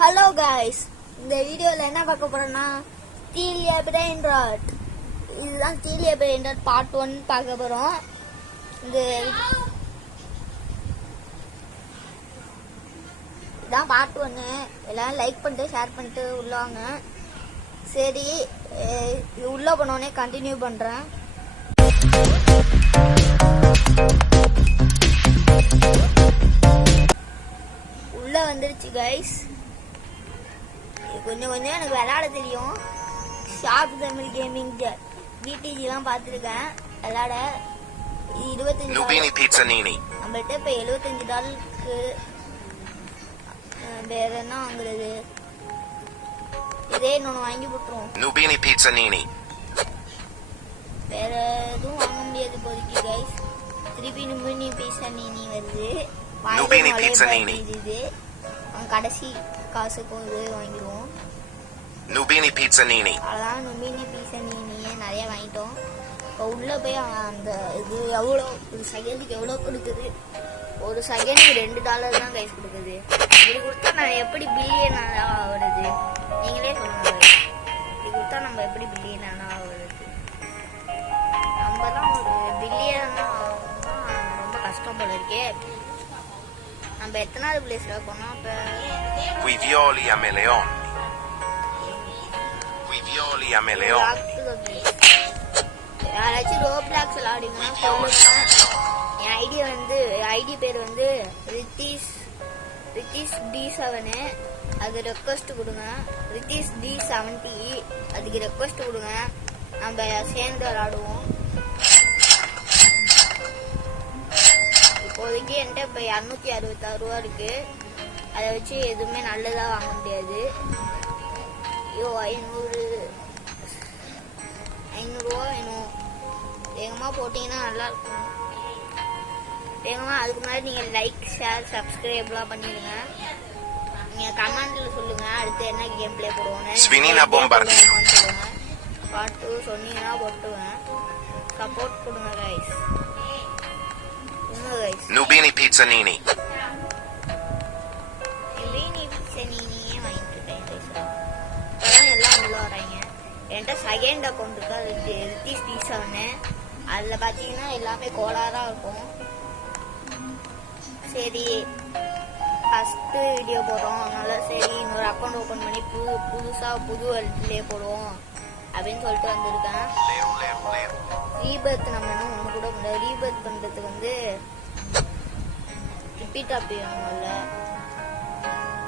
Hello guys, இந்த வீடியோவில் என்ன பார்க்க போறோம்னா தீலியா பிரெயின் ராட். இதுதான் தீலியா பிரெயின் ராட் பார்ட் 1 பார்க்க போறோம். இதுதான் பார்ட் 1. எல்லாரும் லைக் பண்ணிட்டு ஷேர் பண்ணிட்டு உள்ள வாங்க. சரி, உள்ள போனோடனே கண்டினியூ பண்றேன். உள்ள வந்துருச்சு கைஸ். கொஞ்சம் எனக்கு விளையாட தெரியும். ஷார்ப் தமிழ் கேமிங் பிடிஜிலாம் பார்த்துருக்கேன் விளையாட. $25 நம்மள்ட்ட இப்போ $75 வேற என்ன வாங்குறது? இதே இன்னொன்று வாங்கி போட்டுருவோம். வேற எதுவும் வாங்க முடியாது இப்போதைக்கு கைஸ். திருப்பி நுபினி பீட்சா நீனி வருது. இது கடைசி காசுக்கும் இது வாங்கிடுவோம். நுபினி பீட்சா நீனி. அதான் நுபினி பீட்சா நீனியே நிறைய வாங்கிட்டோம். இப்போ உள்ள போய் அந்த இது எவ்வளோ ஒரு செகண்டுக்கு எவ்வளோ கொடுக்குது? ஒரு செகண்டுக்கு $2 தான் கைஸ் கொடுக்குது. இப்படி கொடுத்தா நான் எப்படி பில்லியனாக ஆகுறது? நீங்களே சொல்லுங்க. இப்படி கொடுத்தா நம்ம எப்படி பில்லியனாக ஆகுறது? நம்ம தான் ஒரு பில்லியனாக ஆகணும்னா ரொம்ப கஷ்டம் போல இருக்கே. நம்ம எத்தனாவது பிளேஸ்ல போனோம்? இப்ப Quivioli a Meleon. யாராச்சும் ரோப்ளாக்ஸ் விளையாடுங்கன்னா சொல்லுங்க. என் ஐடி பேர் வந்து ரித்தீஷ் D7. அது ரெக்வஸ்ட் கொடுங்க. ரித்தீஷ் D70 அதுக்கு ரெக்வஸ்ட் கொடுங்க. நம்ம சேர்ந்து விளையாடுவோம். இப்போதைக்கு என்கிட்ட இப்போ $266 இருக்கு. அதை வச்சு எதுவுமே நல்லதா வாங்க முடியாது. ஐயோ, $500 வேணும். வேகமாக போட்டிங்கன்னா நல்லா இருக்கும். வேகமாக அதுக்கு முன்னாடி நீங்கள் லைக் ஷேர் சப்ஸ்கிரைப்லாம் பண்ணிடுங்க. நீங்கள் கமெண்ட்ல சொல்லுங்க அடுத்து என்ன கேம் பிளே போடுவோன்னு சொல்லுங்க. பாட்டு சொன்னீங்கன்னா போட்டுவேன். சப்போர்ட் கொடுங்க கைஸ். Nubini pizza nini. எல்லாம் உள்ள வராங்க. என்கிட்ட செகண்ட் அக்கௌண்ட் இருக்கு. அது ரித்தீஷ் D7. அதுல பாத்தீங்கன்னா எல்லாமே கோளாரா இருக்கும். சரி, ஃபர்ஸ்ட் வீடியோ போடுறோம். அதனால சரி இன்னொரு அக்கௌண்ட் ஓபன் பண்ணி புதுசா புது வேர்ல்ட்லயே போடுவோம் அப்படின்னு சொல்லிட்டு வந்திருக்கேன். ரீபர்த் நம்ம இன்னும் ஒண்ணு கூட முடியாது. ரீபர்த் பண்றதுக்கு வந்து ரிப்பீட் அப்பி வேணும்ல.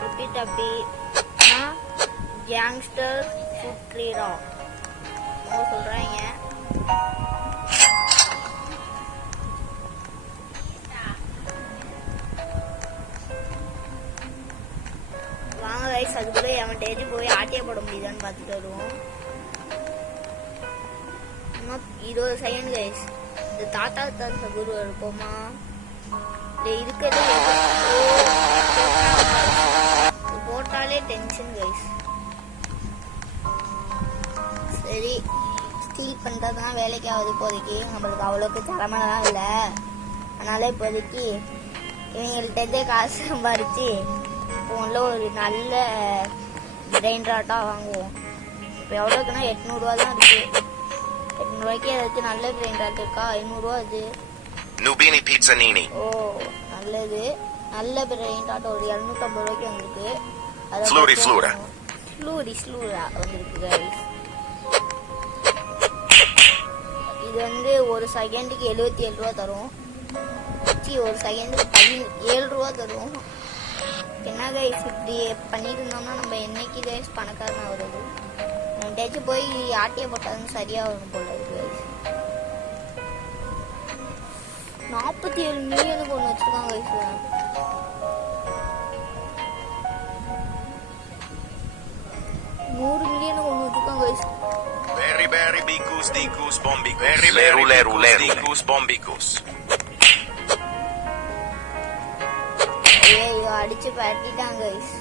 ரிப்பீட் அப்பி கேங்ஸ்டர் சுட்ரீரா சொல்றாங்க. வாங்க கைஸ், அதுக்குள்ள அவன் டேஜி போய் ஆட்டிய போட முடியுதான்னு பார்த்துட்டு வருவோம். 20 செகண்ட் கைஸ். இந்த தாத்தா தாத்தா குரு இருப்போமா? இருக்கிறது போட்டாலே டென்ஷன் கைஸ். சரி, ஸ்டீல் பண்றதுதான் வேலைக்கு ஆகுது. இப்போதைக்கு நம்மளுக்கு அவ்வளோக்கு திறமைலாம் இல்லை. அதனால இப்போதைக்கு இவங்கள்ட்ட காசு சம்பாரிச்சு இப்போ ஒரு நல்ல பிரெயின் ராட்டா வாங்குவோம். இப்போ எவ்வளோக்குன்னா $800 தான் இருக்கு. $800 ஏதாச்சும் நல்ல பிரெயின் ராட் இருக்கா? $500 அது. Nubini pizza nini. ஓ, நல்லது. நல்ல பிரெயின் ராட் ஒரு $250 வந்திருக்கு. ஸ்லூரா வந்திருக்கு கைஸ். இது வந்து ஒரு செகண்டுக்கு $77 தரும். ஒரு செகண்டுக்கு $17 தரும். என்ன கைஸ், இப்படி பண்ணிட்டு இருந்தோம்னா நம்ம என்னைக்கு கைஸ் பணக்காரன் ஆகுறது? என்கிட்ட போய் ஆட்டிய போட்டாலும் சரியா வரும் போல இருக்கு கைஸ். 47 மில்லியனுக்கு ஒன்று வச்சிருக்காங்க கைஸ். $100 மில்லியனுக்கு ஒன்று வச்சிருக்காங்க guys. Very bicus dicus bombicus. Leru bombicus. அடிச்சு பரட்டிட்டாங்க கைஸ்.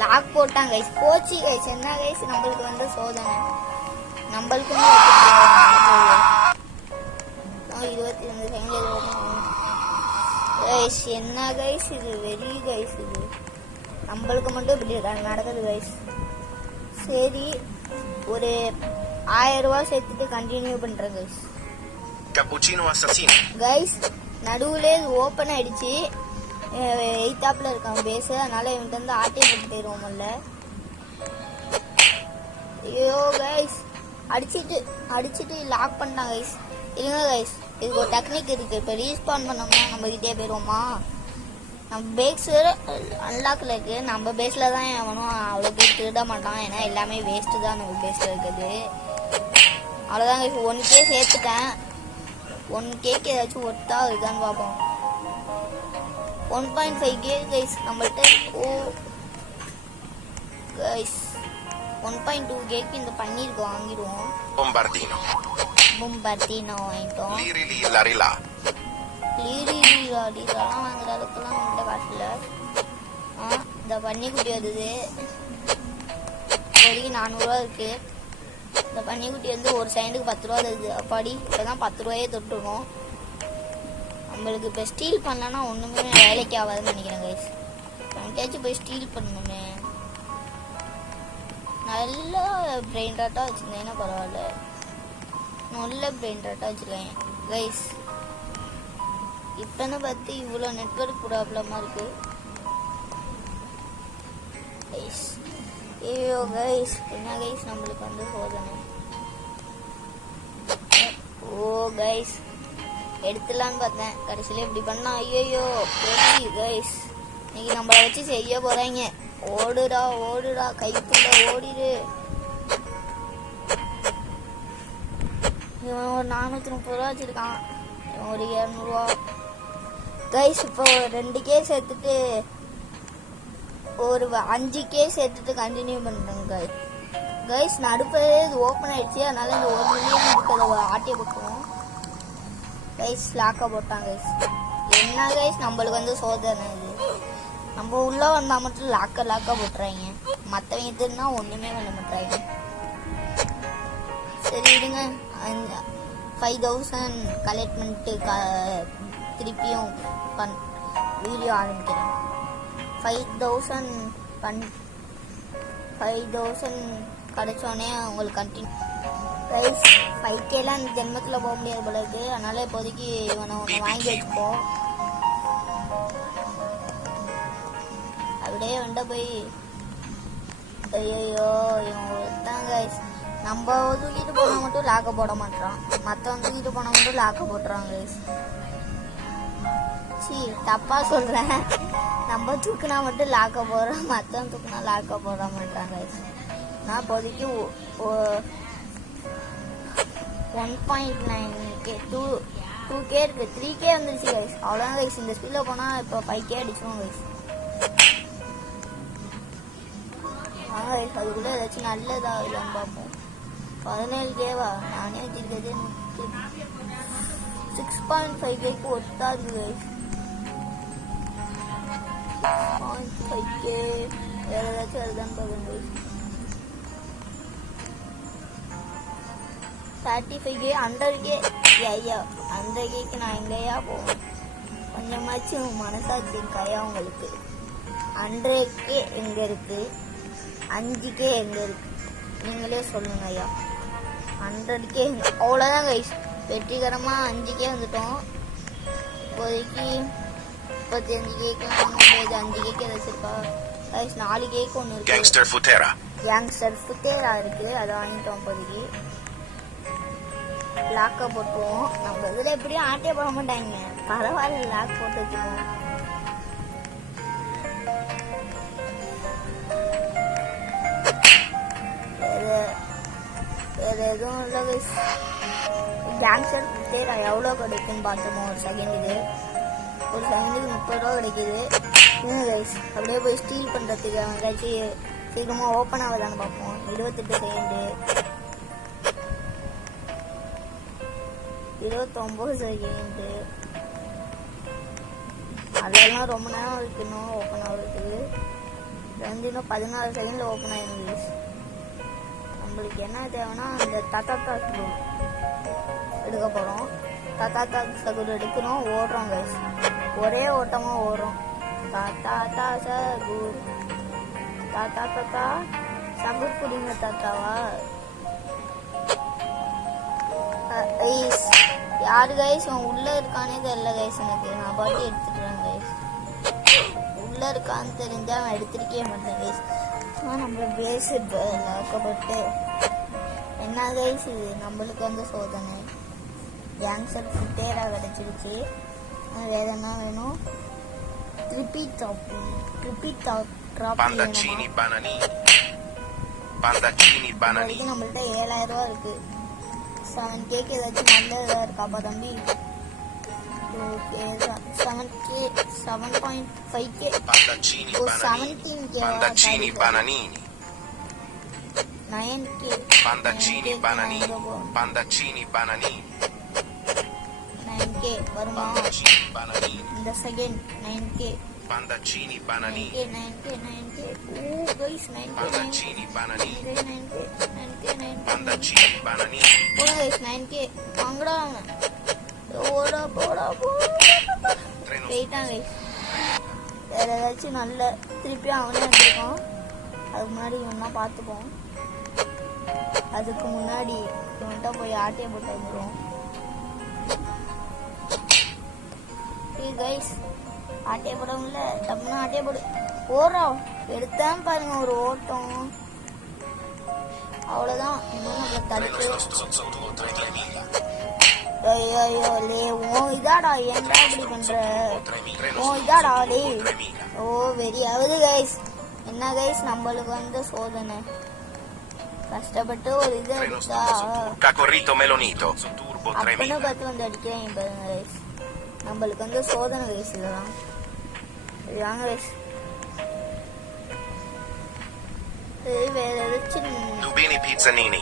லாக் போட்டாங்க கைஸ். போச்சு கைஸ். என்ன கைஸ், நம்மளுக்கு வந்து சோதனை. நம்மளுக்கு 22 செகண்ட் கைஸ். என்ன கைஸ் இது? வெரி கைஸ் இது நம்மளுக்கு மட்டும் இப்படி நடக்குது கைஸ். சரி, ஒரு 1000 ரூபா சேர்த்துட்டு கண்டினியூ பண்றேன் கைஸ். Cappuccino assassino. கைஸ் நடுவுல இது ஓப்பன் ஆயிடுச்சு. எய்தாப்ல இருக்கான் பேஸ், அதனால இவன்ட்டு வந்து ஆட்டே போட்டு போயிருவோம்ல. ஐயோ கைஸ், அடிச்சிட்டு லாக் பண்ணிட்டான் கைஸ். இருங்க கைஸ், இதுக்கு ஒரு டெக்னிக் இருக்கு. இப்போ ரீஸ்பான் பண்ணோம்னா நம்ம கிட்டே போயிடுவோமா? நம்ம பேக்ஸ் அன்லாக்ல இருக்கு. நம்ம பேஸ்ல தான் எவனும் அவ்வளோக்கு திருட மாட்டான், ஏன்னா எல்லாமே வேஸ்ட்டு தான் நம்ம பேஸ்ல இருக்குது. அவ்வளோதான் கைஸ், 1K சேர்த்துட்டேன். 1Kக்கு ஏதாச்சும் ஒர்த்தா இருக்கான்னு பார்ப்போம். 1.5K கைஸ் நம்மள்ட்ட. ஓ கைஸ் 1.2Kக்கு இந்த பன்னீருக்கு வாங்கிடுவோம். Bombardino. வாங்கிட்டோம். Liri la rila. இதெல்லாம் வாங்குற அளவுக்குலாம் நம்மகிட்ட காசு இல்லை. இந்த பன்னிக்குட்டி வருது, இப்போதைக்கு 400 ரூபா இருக்கு. இந்த பன்னிக்குட்டி வந்து ஒரு செகண்டுக்கு 10 ரூபா தருது. அப்பாடி, இப்போதான் 10 ரூபாயே தொட்டுருக்கோம். நம்மளுக்கு இப்போ ஸ்டீல் பண்ணலன்னா ஒன்றுமே வேலைக்கு ஆகாதுன்னு நினைக்கிறேன் கைஸ். எங்கேயாச்சும் போய் ஸ்டீல் பண்ணணுமே. நல்ல பிரெயின் ராட்டாக வச்சுருந்தேன்னா பரவாயில்ல. நல்ல பிரெயின் ராட்டாக வச்சுருக்கேன் கைஸ். இப்போன்னு பார்த்து இவ்வளோ நெட்வொர்க் ப்ராப்ளமாக இருக்கு கைஸ். ஐயோ கைஸ், என்ன கைஸ் நம்மளுக்கு வந்து சோதனை. ஓ கைஸ், எடுத்துலான்னு பார்த்தேன், கடைசியில் இப்படி பண்ணா. ஐயோ கைஸ், இன்னைக்கு நம்மளை வச்சு செய்ய போறாங்க. ஓடுடா கைக்குள்ள ஓடிடு. இவன் ஒரு 430 ரூபா வச்சிருக்கான், இவன் ஒரு 200 ரூபா கைஸ். இப்போ 2K சேர்த்துட்டு ஒரு 5K சேர்த்துட்டு கண்டினியூ பண்றேங்க கைஸ். நடுப்பே இது ஓப்பன் ஆயிடுச்சு, அதனால இந்த 1 மில்லியன் இருக்கிறத ஆட்டிய போட்டுருவோம் கைஸ். லாக்கா போட்டான் கைஸ். என்ன கைஸ் நம்மளுக்கு வந்து சோதனை இது. நம்ம உள்ள வந்தா மட்டும் லாக்கா போட்டுறாங்க, மற்றவங்க திருநா ஒண்ணுமே பண்ண மாட்டாங்க. சரி விடுங்க, 5000 கலெக்ட் பண்ணிட்டு திருப்பியும் வீடியோ ஆரம்பிக்கிறேன். 5000 கிடைச்சோடனே உங்களுக்கு கண்டினியூ ரைஸ். 5Kலாம் இந்த ஜென்மத்தில் போக முடியாது போல இருக்கு, அதனால இப்போதைக்கு இவனை ஒன்று வாங்கி வச்சுப்போம். அப்படியே வந்துட்டு போய் ஐயோ இவன் ஒருத்தான் கைஸ். நம்ம தூக்கிட்டு போனா மட்டும் லாக்க போட மாட்டான், மற்றவன் தூக்கிட்டு போனா மட்டும் லாக்க போட்டுறான் கைஸ். தப்பா சொல்றேன், நம்ம தூக்குனா மட்டும் லாக்க போடுறோம், மற்றவன் தூக்குனா லாக்க போட மாட்டான் கைஸ். நான் இப்போதைக்கு 1.9K 2K இருக்கு, 3K வந்துருச்சு கைஸ். அவ்வளோதான் கைஸ். இந்த ஸ்பீட்ல போனா இப்போ 5K அடிச்சிடும் கைஸ். அதுக்குள்ள ஏதாச்சும் நல்லதா இல்லைன்னு பார்ப்போம். 17Kவா நானே வச்சிருக்கிறது 6.5Kக்கு ஒத்தா இருக்கு கைஸ். 6.5K வேற ஏதாச்சும் அதுதான் பார்க்கணும் கைஸ். 35K 100K. ஐயா 100Kக்கு நான் எங்கேயா போவேன்? கொஞ்சமாச்சும் மனசாட்சி இருக்காயா உங்களுக்கு? 100K எங்க இருக்கு, 5K எங்க இருக்கு, நீங்களே சொல்லுங்க ஐயா. 100K அவ்வளோதான் கைஸ். வெற்றிகரமா 5K வந்துட்டோம். இப்போதைக்கு 35Kக்கு 5Kக்கு வச்சிருக்கா கைஸ். 4Kக்கு ஒன்று இருக்கு, கேங்ஸ்டர் ஃபுட்டேரா இருக்கு, அதை வாங்கிட்டோம். இப்போதைக்கு லாக்கை போட்டுருவோம். நம்ம இதில் எப்படியும் ஆட்டே போட மாட்டாங்க, பரவாயில்ல லாக் போட்டு வச்சுக்குவோம். வேறு எதுவும் இல்லை கைஸ். கேங்ஸ்டர் ஃபுட்டேரா எவ்வளோ கிடைக்குன்னு பார்த்தோமோ ஒரு செகண்டுக்கு 30 ரூபா கிடைக்குது. இன்னும் கைஸ் அப்படியே போய் ஸ்டீல் பண்ணுறதுக்கு ஏதாச்சும் சீக்கிரமாக ஓப்பன் ஆகுதான்னு பார்ப்போம். 28 செகண்டு, 29 செகண்டு, அதெல்லாம் ரொம்ப நேரம் இருக்கு இன்னும் ஓப்பன் ஆகுறதுக்கு. இன்னும் 16 செகண்டில் ஓப்பன் ஆகிடும் கைஸ். நம்மளுக்கு என்ன தேவைன்னா அந்த தத்தாத்தா சகுர் எடுக்க போகிறோம். தத்தாத்தா சகுர் எடுக்கணும், ஓடுறோம் கைஸ். ஒரே ஓட்டமாக ஓடுறோம். தத்தாத்தா சகுர் தாத்தா தாத்தா சம்பூர் குடிங்க தாத்தாவா? கைஸ் யாரு கைஸ் அவன் உள்ள இருக்கானே தெரியல கைஸ். எனக்கு நான் பாட்டி எடுத்துக்கிறேன் கைஸ். உள்ள இருக்கான்னு தெரிஞ்சா அவன் எடுத்துருக்கே மாட்டேன் கைஸ். நம்ம பேஸ் லாக்கப்பட்டு என்ன கைஸ் இது நம்மளுக்கு வந்து சோதனை. கேங்ஸர் ஃபுட்டேரா கிடைச்சிருச்சு. வேற என்ன வேணும்? Pandaccini bananini. Pandaccini bananini. நம்மள்ட்ட 7000 ரூபா இருக்கு. 7K ஏதாச்சும் நல்ல இதா இருக்காப்பா தம்பி? Okay 7K 7.5K. Pandaccini bananini. 17K. Pandaccini bananini. 9K. Pandaccini bananini. Pandaccini bananini. 9K வருமா? Pandaccini bananini. இந்த second 9K. Pandaccini bananini. 9K. Oh guys 9K. Pandaccini bananini. 9K. Pandaccini bananini. போடா guys 9K. வாங்கடா அவன். போடா. போயிட்டான் guys. வேற ஏதாச்சும் நல்ல திருப்பி அவனே வந்துருக்கான். அதுக்கு முன்னாடி இவனா பார்த்துப்போம். அதுக்கு முன்னாடி இவன்கிட்ட போய் ஆட்டையை போட்டு வந்துடுவோம். கைஸ் ஆட்டையை போடவும்ல டம்னா ஆட்டையை போடு. ஓடுறோம் எடுத்தான் பாருங்க ஒரு ஓட்டம். அவ்வளவுதான். இன்னும் நம்மளை தடுத்து ஐயோ லே ஓ இதாடா ஏன்டா இப்படி பண்ற? ஓ இதாடா லே. ஓ வெறியாவது கைஸ். என்ன கைஸ் நம்மளுக்கு வந்து சோதனை. கஷ்டப்பட்டு ஒரு இது எடுத்தா Cacorrito Melonito. Turbo அப்பன்னு 3000. பார்த்து வந்து அடிக்கிறேன் பாருங்க கைஸ். நம்மளுக்கு வந்து சோதனை கைஸ் இதெல்லாம். வாங்க கைஸ். வேற ஏதாச்சும் Dubini pizzanini.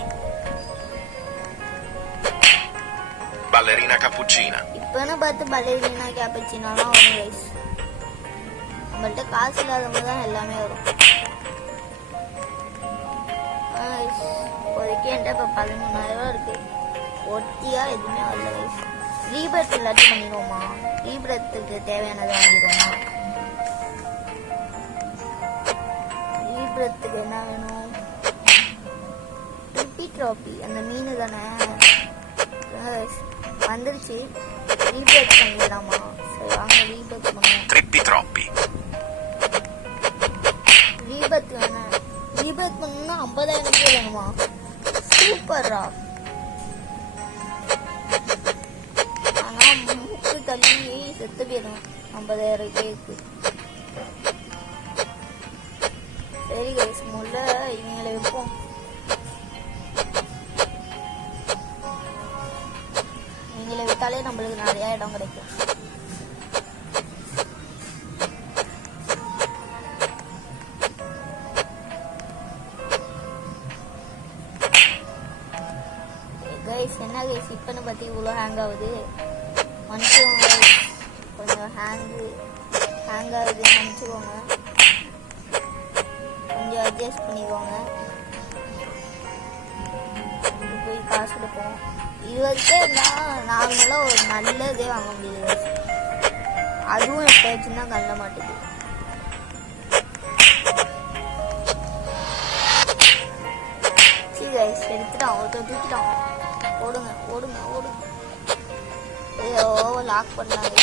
Ballerina cappuccina. இப்பன்னு பார்த்து பல்லேரினா கேப்பச்சினாலாம் வரும் கைஸ். நம்மள்ட்ட காசு இல்லாதவங்க தான் எல்லாமே வரும். இப்போதைக்கு என்கிட்ட இப்போ 13,000 ரூபா இருக்கு. ஒட்டியா எதுவுமே வரல கைஸ். ரீபர்த் எல்லாத்தையும் பண்ணிடுவோமா? ரீபர்த்துக்கு தேவையானதை வாங்கிடுவோமா? ரீபர்த்துக்கு என்ன வேணும்? ட்ராபி அந்த மீன் தானே வந்துருச்சு. ரீபர்த் பண்ணிடலாமா? சரி வாங்க ரீபர்த் பண்ணுவோம். Trippi troppi. ரீபர்த் வேணும். ரீபர்த் பண்ணணும்னா 50,000 வேணுமா? சூப்பர்ரா. மூக்கு தள்ளி செத்து போயிடும் 50,000 பேருக்கு. சரி கைஸ் முள்ள இவங்களை வைப்போம். இவங்களை விட்டாலே நம்மளுக்கு நிறைய இடம் கிடைக்கும். கைஸ் என்ன கைஸ் இப்பன்னு பத்தி இவ்வளோ ஹேங் ஆகுது? மன்னிச்சுக்கோங்க கொஞ்சம் ஹேங் ஆகுது மன்னிச்சுக்கோங்க. கொஞ்சம் அட்ஜஸ்ட் பண்ணிக்கோங்க. போய் காசு கொடுப்போம். இது வரைக்கும் நார்மலாக ஒரு நல்ல இதே வாங்க முடியுது. அதுவும் எப்பயாச்சும் தான் கல்ல மாட்டேது. சரி கைஸ் எடுத்துட்டான். ஒருத்தர் தூக்கிட்டான். ஓடுங்க. ஐயோ லாக் பண்ணாங்க.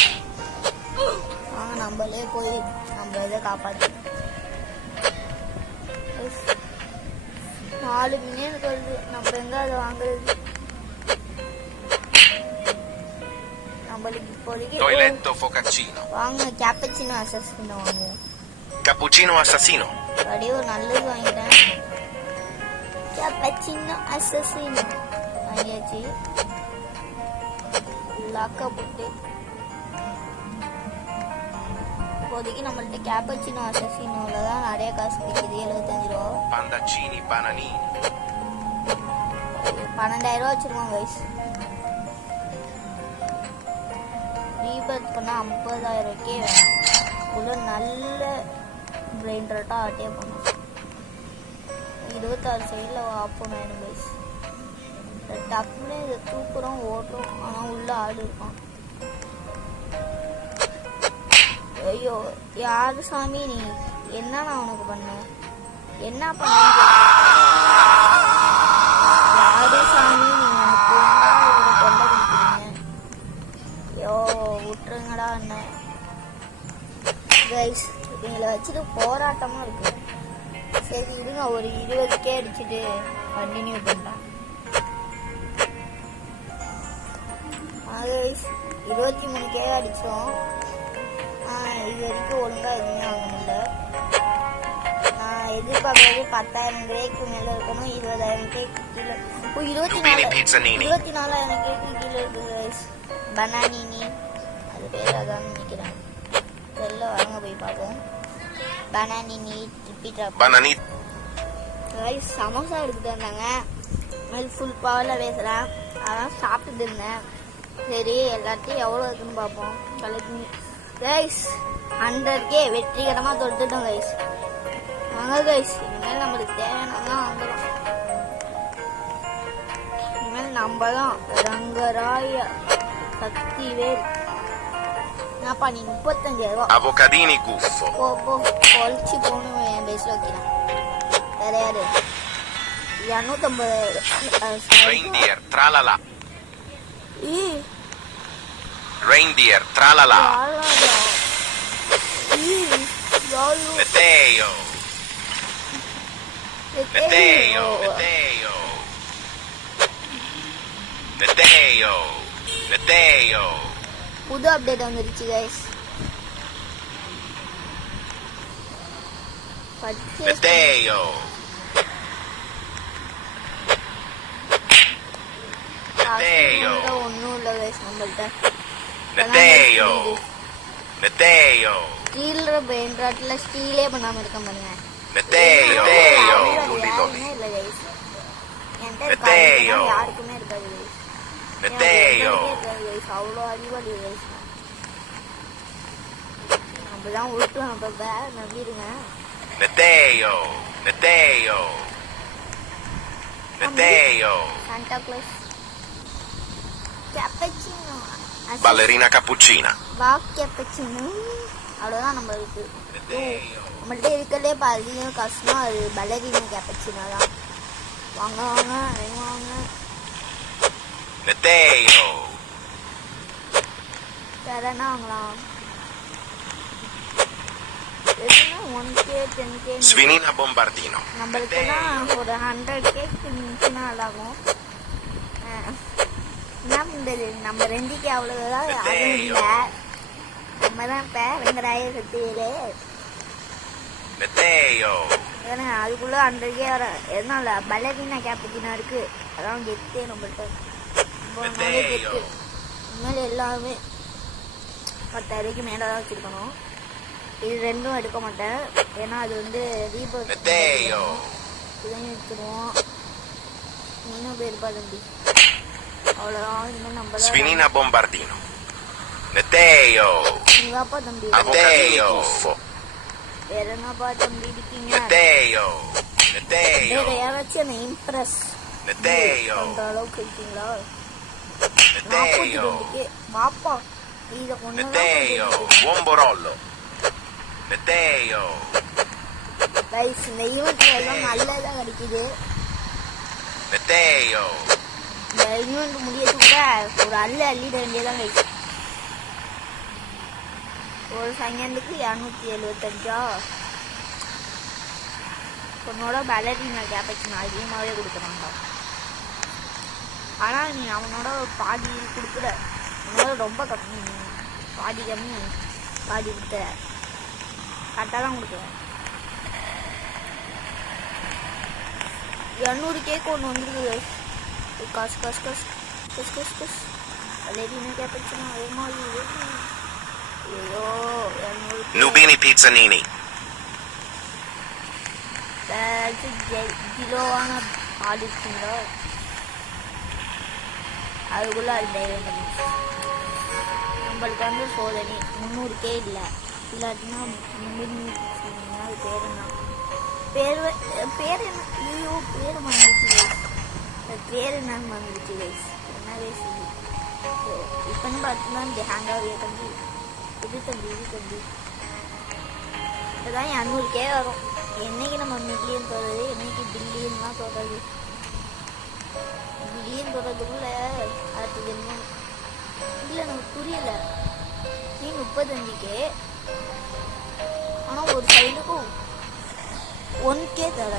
வாங்க நம்மளே போய் நம்ம இதை காப்பாற்று. 4 மில்லியன் வருது. நம்ம எங்க அதை வாங்குறது? நம்மளுக்கு இப்போதைக்கு Toiletto focaccino. வாங்க கேப்பச்சினோ அசஸினோ வாங்குவோம். Cappuccino assassino. அப்படியே ஒரு நல்லது வாங்கிட்டேன். கேப்பச்சினோ அசஸினோ வாங்கியாச்சு. லாக்கா போட்டு இப்போதைக்கு நம்மள்ட்ட கேப்பச்சினோ அசஸினோல தான் நிறைய காசு கிடைக்குது. 75 ரூபா. Pandaccini bananini. 12,000 ரூபா வச்சிருக்கோம் கைஸ். ரீபர்த் பண்ண 50,000 வேணும். உள்ள நல்ல பிரெயின் ரேட்டா ஆட்டே பண்ணும். 26 சைடில் ஆஃப் வேணும் கைஸ். டக்குன்னு இதை தூக்குறோம் ஓட்டுறோம். ஆனால் உள்ள ஆடு இருக்கான். ஐயோ யாரு சாமி நீ? என்ன நான் உனக்கு பண்ணேன்? என்ன பண்ணீங்க? யாரு சாமி நீங்க எனக்கு கொண்ட கொடுக்குறீங்க? ஐயோ விட்டுருங்கடா அண்ணன். கைஸ் இவங்களை வச்சுட்டு போராட்டமா இருக்கு. சரி இருங்க, ஒரு 20K அடிச்சுட்டு கண்டினியூ பண்ணலாம். 23K அடிச்சோம். இது வரைக்கும் ஒழுங்கா எதுவுமே ஆக முடியல. நான் எதிர்பார்க்கறது 10,000K மேல இருக்கணும். 20,000K கீழே 24,000K கீழே இருக்கு. பனானினி அது பேர் அதான் நினைக்கிறேன். தெரியல, வாங்க போய் பார்ப்போம். பனானினி Banani. சமோசா எடுத்துட்டு வந்தாங்க. ஃபுல் பவர்ல பேசுறேன். அதான் சாப்பிட்டுட்டு இருந்தேன். சரி எல்லாத்தையும் எவ்வளோ இருக்குன்னு பார்ப்போம். கைஸ் 100K வெற்றிகரமா தொட்டுட்டோம் கைஸ். வாங்க கைஸ், இனிமேல் நம்மளுக்கு தேவையானதான் வாங்கலாம். இனிமேல் நம்ம தான் ரங்கராய சக்திவேல். என்னப்பா நீ 35,000 Avocadini Guffo. கொலிச்சு போகணும். என் பேஸ்ல வைக்கிறேன். வேற யாரு? 250,000. Reindeer tralala. Reindeer tralala. Meteo. Meteo. Meteo. Meteo. Meteo. புது அப்டேட் வந்துருச்சு கைஸ். Meteo. ஒன்னும் இல்ல கைஸ் நம்மள்ட்ட. Meteo. Meteo. ஸ்டீல் பெயிண்ட்ல ஸ்டீலே பண்ணாம இருக்க பாருங்க. Meteo. யாருமே இல்ல கைஸ். என்கிட்ட Meteo. யாருக்குமே இருக்காது கைஸ். Meteo. அவ்வளோ அறிவாளி கைஸ். நம்மதான் உருட்டுவோம். அப்ப வேற நம்பிடுங்க. Meteo. Meteo. Meteo. Santa Claus cappuccino Ballerina cappuccina. Cappuccino அவ்வளோதான் நம்மளுக்கு. நம்மள்ட்ட இருக்கிறதே அதிகம் கஷ்டம். அது பலரினா கேப்பச்சினோ தான். வாங்க வாங்க வாங்க. Meteo. வேற என்ன வாங்கலாம்? எதுனா 1K 10K Svinina bombardino. நம்மளுக்குலாம் ஒரு 100K இருந்துச்சுன்னா நல்லாகும். என்ன பண்றது, நம்ம 2K அவ்வளவுதான் யாரும் இல்லை. நம்ம தான் இப்ப வெங்கராய சக்தியிலே. Meteo. ஏன்னா அதுக்குள்ள 100K வர எதனால பலவீனா கேப்பச்சினா இருக்கு. அதான் கெத்தே நம்மள்ட்ட. கெத்து இனிமேல் எல்லாமே 10,000க்கு மேலே தான் வச்சிருக்கணும். இது ரெண்டும் எடுக்க மாட்டேன். ஏன்னா அது வந்து ரீபோர்ட் இதையும் எடுத்துருவோம். நீனும் போயிருப்பா தம்பி. அவ்வளோதான். இனிமேல் நம்ம Svinina bombardino. Meteo. நீ வாப்பா தம்பி. Meteo. வேற என்னப்பா தம்பி இருக்கீங்க? Meteo. Meteo. வேற யாராச்சும் என்ன இம்ப்ரெஸ் Meteo. பண்ற அளவுக்கு இருக்கீங்களா? Meteo. வாப்பா இத கொண்டு Meteo. Buon borollo. Meteo. Guys இந்த ஈவென்ட்ல எல்லாம் நல்லதா கிடைக்குது. Meteo. இந்த ஈவென்ட் முடியறதுக்கு கூட ஒரு அள்ளிட வேண்டியதான் கைஸ். ஒரு செகண்டுக்கு 275. உன்னோட பலரினா கேப்பச்சினா அதிகமாகவே கொடுக்குறாங்க. ஆனால் நீ அவனோட பாதி கொடுக்குற. உன்னோட ரொம்ப கம்மி. பாதி கம்மி பாதி கொடுக்குற. கரெக்டாக தான் கொடுக்குறேன். 200K ஒன்று வந்துருக்கு. காசு காசு காசு காசு காசு காசு பலரினா கேப்பச்சினா அதே மாதிரி. ஐயோ 200 Nubini pizzanini. கிலோவான ஆடு இருக்குங்களா? அதுக்குள்ள அது தைரியம் பண்ணி நம்மளுக்கு வந்து சோதனை 300K இல்லை. இல்லாட்டினா அது பேர் என்ன? பேர் என்ன? ஐயோ பேர் வந்துருச்சு கைஸ். அது பேர் என்னன்னு வந்துருச்சு கைஸ். என்னவே சொல்லி இப்போன்னு பார்த்தீங்கன்னா இந்த ஹேங்காகவே தம்பி. இது தம்பி இதுதான் 200K வரும். என்னைக்கு நம்ம மில்லியன் தொடருது, என்னைக்கு பில்லியன்லாம் தொடருது. பில்லியன் தொடர்றதுக்குள்ள அடுத்த ஜென்மம் இல்லை, எனக்கு புரியல. நீ 35K, ஆனால் ஒரு சைடுக்கும் 1K தர.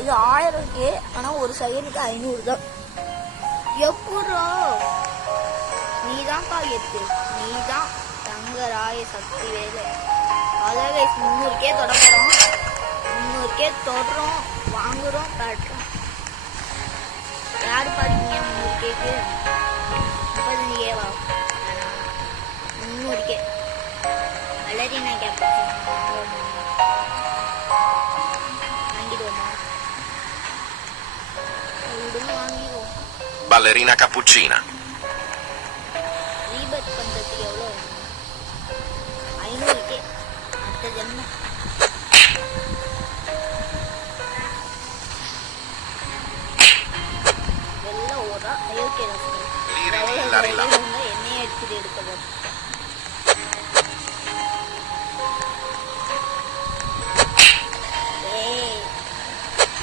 இது 1000K, ஆனால் ஒரு செகண்டுக்கு 500 தான். எப்படா நீ தான் பாக்கெட்டு, நீ தான் தங்கராய சக்தி வேலை. அதாவது 300K தொடங்குறோம், 300K தொடரும், வாங்குறோம், காட்டுறோம். யாரு பாத்தீங்க 300Kக்கு? 35Kவா? 300K வளரினா gap வாங்கிடுவோமா? விடுங்க, வாங்கிடுவோம். Ballerina cappuccina. ரீபத் பண்றதுக்கு எவ்வளோ? 500K அடுத்த ஜென்மம். எல்லாம் ஓடா அயோக்கிய என்னையே எடுத்துட்டு எடுக்கிறது.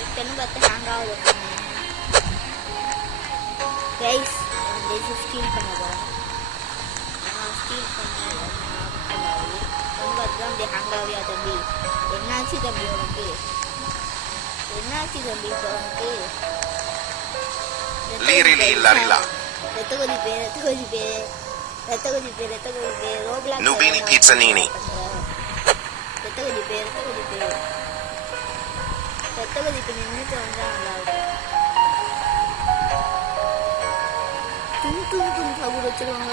இத்தனை பார்த்து ஹேங் ஆகுது. கைஸ் ஸ்டீல் பண்ண போகிறேன். ஸ்டீல் பண்ண அப்படி ஹேங் ஆகியா தம்பி? என்னாச்சு தம்பி உனக்கு? என்னாச்சு தம்பி இப்போ உனக்கு? ரத்த கொதிப்பே Nubini Pizzanini. ரத்த கொதிப்பு நின்றுட்டு வந்தா நல்லா இருக்கும். தும் சவுடு வச்சிருவாங்க.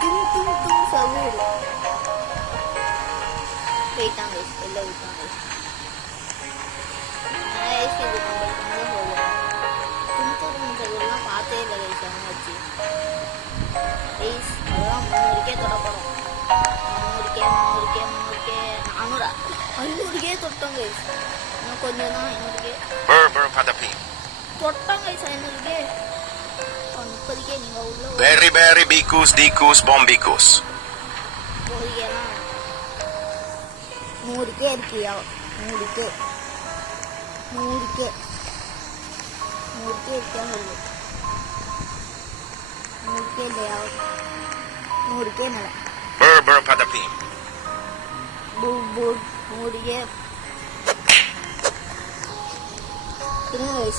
தும் சவுடு போயிட்டாங்க. வெளில விட்டாங்க. இது நம்மளுக்கு சொல்லுவாங்க. தும் சவுடுலாம் பார்த்தே இல்லை வைத்தாங்க வச்சு. அதெல்லாம் 300K தொடப்படும். 300K 400 500K தொட்டோங்க. இன்னும் கொஞ்சம் தான் 500K தொட்டாங்க. 500K 30K நீங்க உள்ள Berry Bicus Bombicus. 100K இருக்கியா? 100K இருக்கியா? 100K இல்லையா? 100K மேல Burr Padapim. 100K.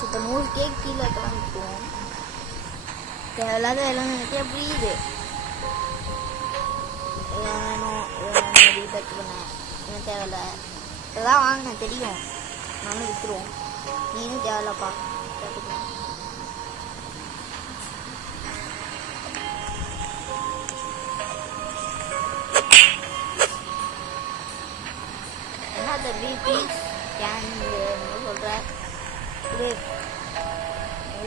இப்போ 100K கீழே இருக்கலாம். நிற்போம். தேவையில்லாத எல்லாம் நினைக்க புரியுது. வேணும் ரீபேக் பண்ண என்ன தேவையில்ல. இதெல்லாம் வாங்கினேன் தெரியும். நானும் விற்றுருவோம். நீனும் தேவையில்லப்பா கேட்டுக்கலாம். என்ன தம்பி ப்ளீஸ் கேன் சொல்கிற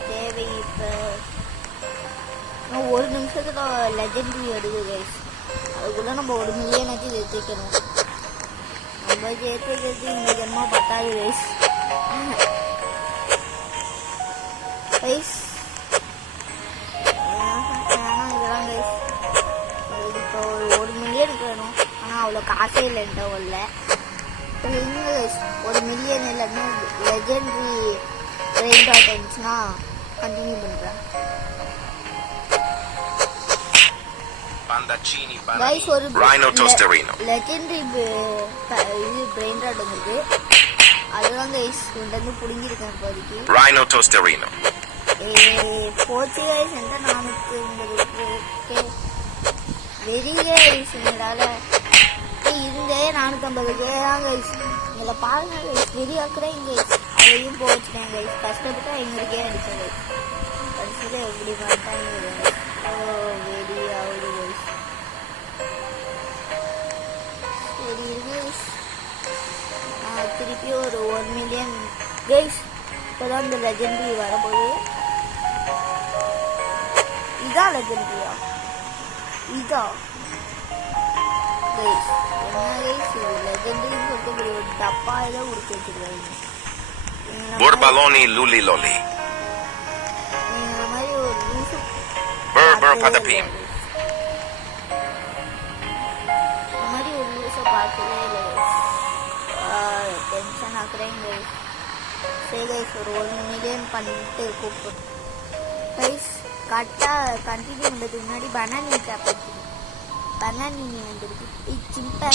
தேவை. இப்போ ஒரு நிமிஷத்துல லெஜெண்டரி வருது கைஸ். அதுக்குள்ள நம்ம 1 மில்லியனாச்சு சேர்த்துக்கணும். நம்ம சேர்த்துக்கிறது இந்த ஜென்மா பத்தாது கைஸ். இதெல்லாம் கைஸ் இப்போ 1 மில்லியனுக்கு வேணும். ஆனால் அவ்வளோ காசே இல்லை என்கிட்ட உள்ள. எங்க கைஸ் 1 மில்லியன் இல்லைன்னா லெஜெண்டரி ட்ரெயின் ஆகிடுச்சுன்னா கண்டினியூ பண்ணுறேன். கைஸ் ஒரு லெஜெண்டரி இது பிரெயின் ராட் வந்துருக்கு. அதுதான் கைஸ் இருந்து பிடிங்கிருக்கேன் இப்போதைக்கு. Rhino Toasterino. போச்சு கைஸ். என்கிட்ட 450 வெறி கைஸ். எங்களால் இருந்தே 450K தான் கைஸ். இதில் பாருங்க கைஸ் வெறியாக்குறேன் கைஸ். அதையும் போச்சுட்டேன் கைஸ். கஷ்டப்பட்டு 500K அடித்தேன் கைஸ். கடைசியில் எப்படி பண்ணிட்டாங்க வெறி ஆகுது கைஸ். சரி கைஸ் திருப்பி ஒரு 1 மில்லியன் கைஸ். இப்போதான் இந்த லெஜெண்டரி வரப்போகுது. இதான் லெஜெண்டரியா? இதா கைஸ்? என்ன கைஸ் இது லெஜெண்டரின்னு சொல்லிட்டு ஒரு டப்பா ஏதோ கொடுத்து வச்சிருக்காங்க. Borbaloni Luli Loli. இந்த மாதிரி ஒரு நியூஸ் Burr Padapim. இந்த மாதிரி ஒரு நியூஸை பார்த்து நடக்கவே இல்லை டென்ஷன் ஆக்குறேன் கைஸ். சரி கைஸ் ஒரு 1 மில்லியன் பண்ணிட்டு கூப்பிடும் கைஸ். கரெக்டாக கண்டினியூ பண்ணுறதுக்கு முன்னாடி பனானி டேப் பனானி வந்துருக்கு.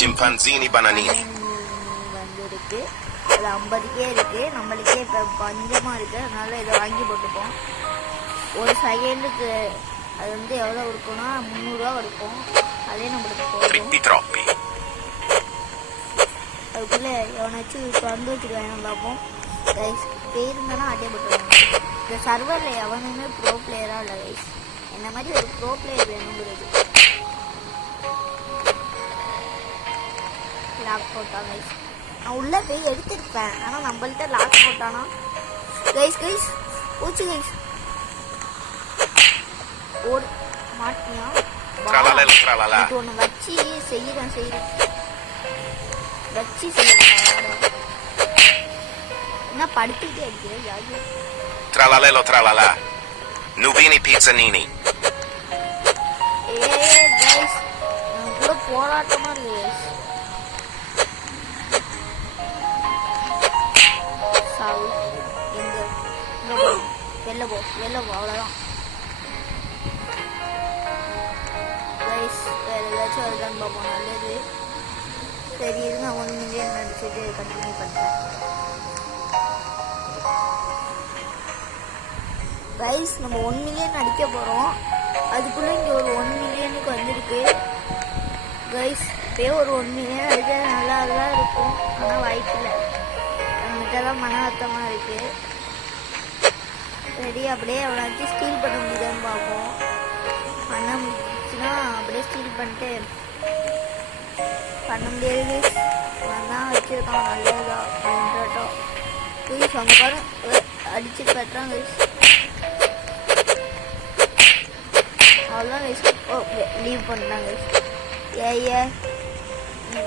Chimpanzini bananini. வந்துருக்கு. அது 50கே இருக்கு. நம்மளுக்கே இப்போ பஞ்சமாக இருக்குது. அதனால இதை வாங்கி போட்டுப்போம். ஒரு செகண்டுக்கு அது வந்து எவ்வளோ இருக்குன்னா 300 ரூபா இருக்கும். அதே நம்மளுக்கு போதும். Trippi troppi. அதுக்குள்ளே எவனாச்சும் திறந்து வச்சுருவாங்க பார்ப்போம். கைஸ் பேருந்தானா அட்டே போட்டுருவாங்க. இந்த சர்வரில் எவனுமே ப்ரோ பிளேயராக இல்லை கைஸ். என்ன மாதிரி ஒரு ப்ரோ பிளேயர் வேணுங்கிறது. லாக் போட்டான் கைஸ். நான் உள்ளே போய் எடுத்துருப்பேன். ஆனால் நம்மள்கிட்ட லாக் போட்டானா கைஸ் கைஸ் போச்சு கைஸ். ஓடு மாட்டியா ஒன்று வச்சு செய்கிறேன் வச்சு செய்யறேன். என்ன படுத்துக்கிட்டே அடிக்கிறேன் யாரு? Tralalelo tralala. Nuvini pizzanini. Guys நான் கூட போராட்டமா இருக்கு கைஸ். சாவு எங்க வெளில போ அவ்வளோதான் கைஸ். வேற ஏதாச்சும் அதுதான் பார்ப்போம். நல்லது. சரி இது நான் 1 மில்லியன் நடிச்சுட்டு கண்டினியூ பண்ணுறேன் கைஸ். நம்ம 1 மில்லியன் அடிக்க போகிறோம். அதுக்குள்ளே இங்கே ஒரு 1 மில்லியனுக்கு வந்திருக்கு கைஸ். இப்போயே ஒரு 1 மில்லியன் அடிக்க நல்லா தான் இருக்கும். ஆனால் வாய்ப்பில்லை. நம்மகிட்ட தான் மன அர்த்தமாக இருக்குது. சரி அப்படியே எவ்வளோச்சும் ஸ்டீல் பண்ண முடியுதான்னு பார்ப்போம். பண்ண முடிச்சுன்னா அப்படியே ஸ்டீல் பண்ணிட்டு பண்ண முடியாது. நான் தான் வச்சுருக்கான் நல்லதா அப்படின்ட்டோம். கைஸ் அங்கே பாரு அடிச்சு கட்டுறான் கைஸ். அவ்வளோதான் கைஸ். ஓ லீவ் பண்ணாங்க கைஸ்.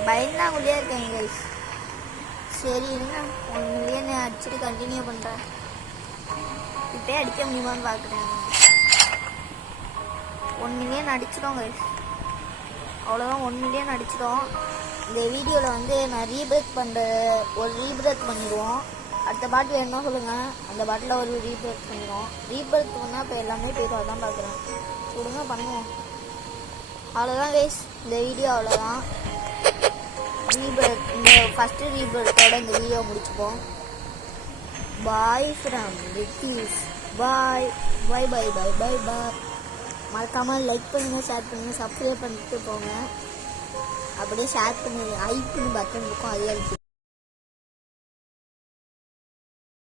பயந்தாங்குள்ளே இருக்காங்க கைஸ். சரி இருங்க 1 மில்லியன் அடிச்சுட்டு கண்டினியூ பண்ணுறேன். இப்போயே அடிக்க முடியுமான்னு பார்க்குறேன். 1 மில்லியன் அடிச்சிடும் கைஸ். அவ்வளோதான் 1 மில்லியன் அடிச்சிடும். இந்த வீடியோவில் வந்து நான் ரீபிரேக் பண்ணிடுவோம். அடுத்த பாட்டு வேணுமா சொல்லுங்கள். அந்த பாட்டில் ஒரு ரீபிரேக் பண்ணிடுவோம். ரீபிரேக் பண்ணால் இப்போ எல்லாமே போய்டும். அதான் பார்க்குறேன். கொடுங்க பண்ணுவோம். அவ்வளோதான் கைஸ் இந்த வீடியோ அவ்வளோதான். ரீபிரேக் இந்த ஃபஸ்ட்டு ரீபிரேக்கோட இந்த வீடியோ முடிச்சுப்போம். Bye from Ritheesh. Bye bye bye bye bye bye. மறக்காமல் லைக் பண்ணுங்கள், ஷேர் பண்ணுங்கள், சப்ஸ்கிரைப் பண்ணிட்டு போங்க. அப்படியே ஷேர் பண்ணி ஐப்புன்னு பட்டன் இருக்கும். அதே